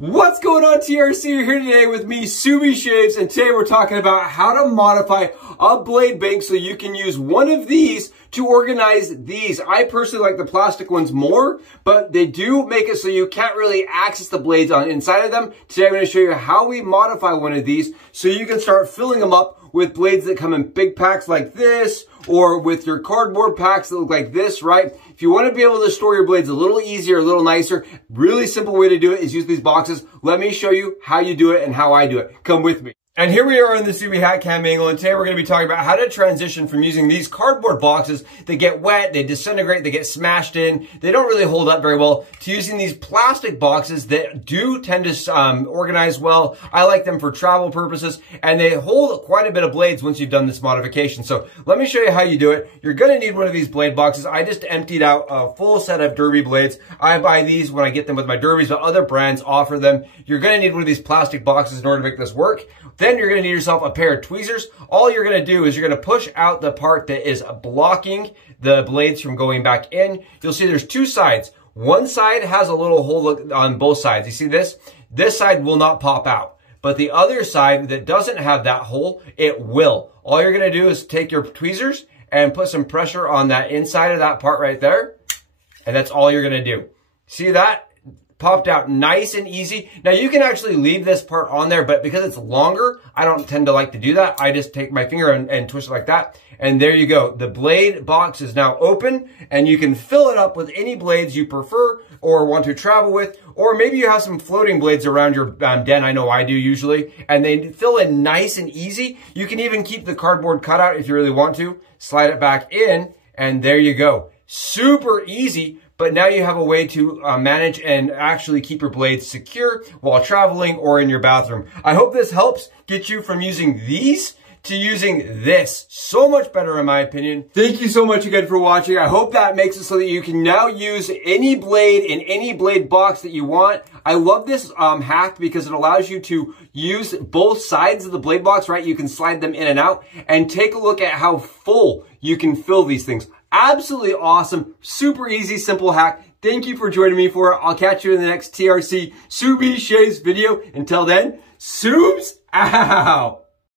What's going on, TRC? You're here today with me, Subie Shaves, and today we're talking about how to modify a blade bank so you can use one of these to organize these. I personally like the plastic ones more, but they do make it so you can't really access the blades on inside of them. Today I'm going to show you how we modify one of these so you can start filling them up with blades that come in big packs like this, or with your cardboard packs that look like this, right? If you want to be able to store your blades a little easier, a little nicer, really simple way to do it is use these boxes. Let me show you how you do it and how I do it. Come with me. And here we are in the Subie hat cam angle, and today we're going to be talking about how to transition from using these cardboard boxes that get wet, they disintegrate, they get smashed in, they don't really hold up very well, to using these plastic boxes that do tend to organize well. I like them for travel purposes, and they hold quite a bit of blades once you've done this modification. So let me show you how you do it. You're going to need one of these blade boxes. I just emptied out a full set of derby blades. I buy these when I get them with my derbies, but other brands offer them. You're going to need one of these plastic boxes in order to make this work. Then you're going to need yourself a pair of tweezers. All you're going to do is you're going to push out the part that is blocking the blades from going back in. You'll see there's two sides. One side has a little hole on both sides. You see this? This side will not pop out. But the other side that doesn't have that hole, it will. All you're going to do is take your tweezers and put some pressure on that inside of that part right there. And that's all you're going to do. See that? Popped out nice and easy. Now you can actually leave this part on there, but because it's longer, I don't tend to like to do that. I just take my finger and twist it like that. And there you go. The blade box is now open, and you can fill it up with any blades you prefer or want to travel with. Or maybe you have some floating blades around your den. I know I do usually. And they fill in nice and easy. You can even keep the cardboard cutout if you really want to. Slide it back in, and there you go. Super easy. But now you have a way to manage and actually keep your blades secure while traveling or in your bathroom. I hope this helps get you from using these to using this. So much better in my opinion. Thank you so much again for watching. I hope that makes it so that you can now use any blade in any blade box that you want. I love this hack because it allows you to use both sides of the blade box, right? You can slide them in and out, and take a look at how full you can fill these things. Absolutely awesome, super easy, simple hack. Thank you for joining me for it. I'll catch you in the next TRC Subie Shaves video. Until then, Subes out.